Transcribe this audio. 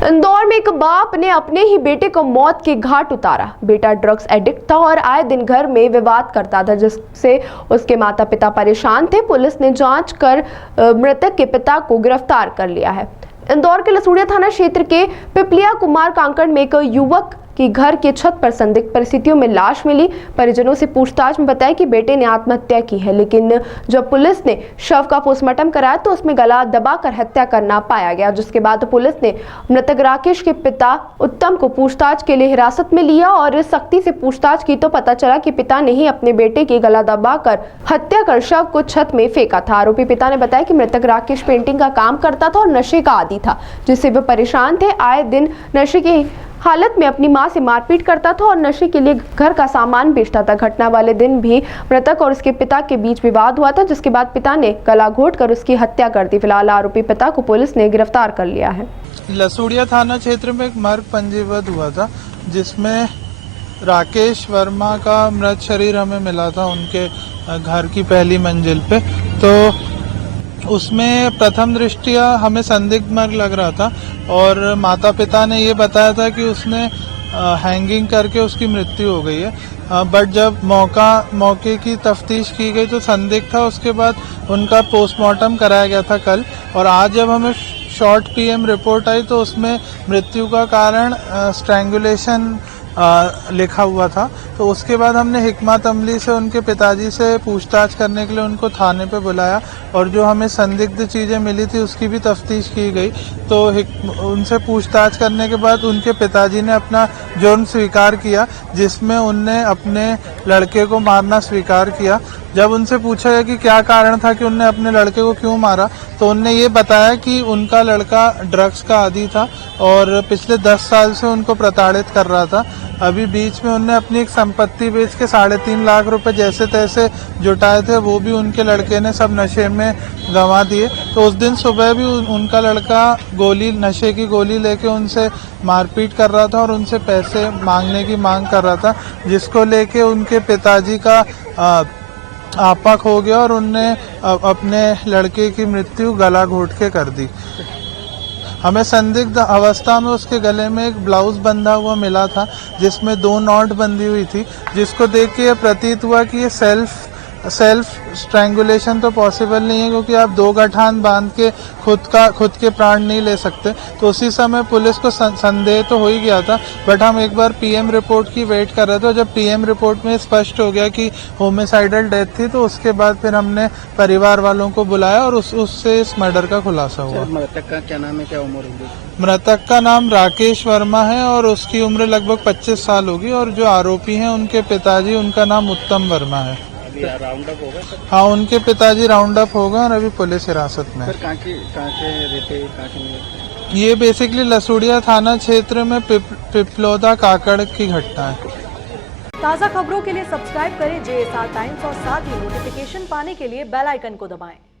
इंदौर में एक बाप ने अपने ही बेटे को मौत के घाट उतारा। बेटा ड्रग्स एडिक्ट था और आए दिन घर में विवाद करता था, जिससे उसके माता पिता परेशान थे। पुलिस ने जांच कर मृतक के पिता को गिरफ्तार कर लिया है। इंदौर के लसूड़िया थाना क्षेत्र के पिपलिया कुमार कांकड़ में एक युवक की घर के छत पर संदिग्ध परिस्थितियों में लाश मिली। परिजनों से पूछताछ में बताया कि बेटे ने आत्महत्या की है, लेकिन जब पुलिस ने शव का पोस्टमार्टम कराया तो उसमें गला दबाकर हत्या करना पाया गया, जिसके बाद पुलिस ने मृतक राकेश के पिता उत्तम को पूछताछ के लिए हिरासत में लिया और सख्ती से पूछताछ की तो पता चला कि पिता ने ही अपने बेटे की गला दबाकर हत्या कर शव को छत में फेंका था। आरोपी पिता ने बताया कि मृतक राकेश पेंटिंग का काम करता था और नशे का आदी था, जिससे वे परेशान थे। आए दिन नशे की हालत में अपनी मां से मारपीट करता था और नशे के लिए घर का सामान बेचता था। घटना वाले दिन भी मृतक और उसके पिता के बीच विवाद हुआ था, जिसके बाद पिता ने गला घोंटकर उसकी हत्या कर दी। फिलहाल आरोपी पिता को पुलिस ने गिरफ्तार कर लिया है। लसूड़िया थाना क्षेत्र में एक मर्ग पंजीबद्ध हुआ था, जिसमें राकेश वर्मा का मृत शरीर हमें मिला था उनके घर की पहली मंजिल पे। तो उसमें प्रथम दृष्टया हमें संदिग्ध मर्ग लग रहा था और माता पिता ने ये बताया था कि उसने हैंगिंग करके उसकी मृत्यु हो गई है। बट जब मौके की तफ्तीश की गई तो संदिग्ध था। उसके बाद उनका पोस्टमार्टम कराया गया था कल, और आज जब हमें शॉर्ट पीएम रिपोर्ट आई तो उसमें मृत्यु का कारण स्ट्रैंगुलेशन लिखा हुआ था। तो उसके बाद हमने हिकमत अमली से उनके पिताजी से पूछताछ करने के लिए उनको थाने पे बुलाया, और जो हमें संदिग्ध चीज़ें मिली थी उसकी भी तफ्तीश की गई। तो उनसे पूछताछ करने के बाद उनके पिताजी ने अपना जुर्म स्वीकार किया, जिसमें उनने अपने लड़के को मारना स्वीकार किया। जब उनसे पूछा गया कि क्या कारण था कि उनने अपने लड़के को क्यों मारा, तो उनने ये बताया कि उनका लड़का ड्रग्स का आदी था और पिछले 10 साल से उनको प्रताड़ित कर रहा था। अभी बीच में उनने अपनी एक संपत्ति बेच के 3.5 लाख रुपए जैसे तैसे जुटाए थे, वो भी उनके लड़के ने सब नशे में गंवा दिए। तो उस दिन सुबह भी उनका लड़का नशे की गोली लेके उनसे मारपीट कर रहा था और उनसे पैसे मांगने की मांग कर रहा था, जिसको लेके उनके पिताजी का आपा खो गया और उनने अपने लड़के की मृत्यु गला घोंट के कर दी। हमें संदिग्ध अवस्था में उसके गले में एक ब्लाउज बंधा हुआ मिला था, जिसमें 2 नॉट बंधी हुई थी, जिसको देख के ये प्रतीत हुआ कि ये सेल्फ स्ट्रैंगुलेशन तो पॉसिबल नहीं है, क्योंकि आप 2 गठान बांध के खुद के प्राण नहीं ले सकते। तो उसी समय पुलिस को संदेह तो हो ही गया था, बट हम एक बार पीएम रिपोर्ट की वेट कर रहे थे। जब पीएम रिपोर्ट में स्पष्ट हो गया कि होमिसाइडल डेथ थी, तो उसके बाद फिर हमने परिवार वालों को बुलाया और उससे इस मर्डर का खुलासा हुआ। मृतक का क्या नाम है, क्या उम्र होगी? मृतक का नाम राकेश वर्मा है और उसकी उम्र लगभग 25 साल होगी, और जो आरोपी हैं उनके पिताजी, उनका नाम उत्तम वर्मा है। राउंड अप होगा सर? हाँ, उनके पिताजी राउंड अप हो गए और अभी पुलिस हिरासत में है। कहाँ के रहते? ये बेसिकली लसूड़िया थाना क्षेत्र में पिपलोदा काकड़ की घटना है। ताज़ा खबरों के लिए सब्सक्राइब करें JSR टाइम्स और साथ ही नोटिफिकेशन पाने के लिए बेल आइकन को दबाएं।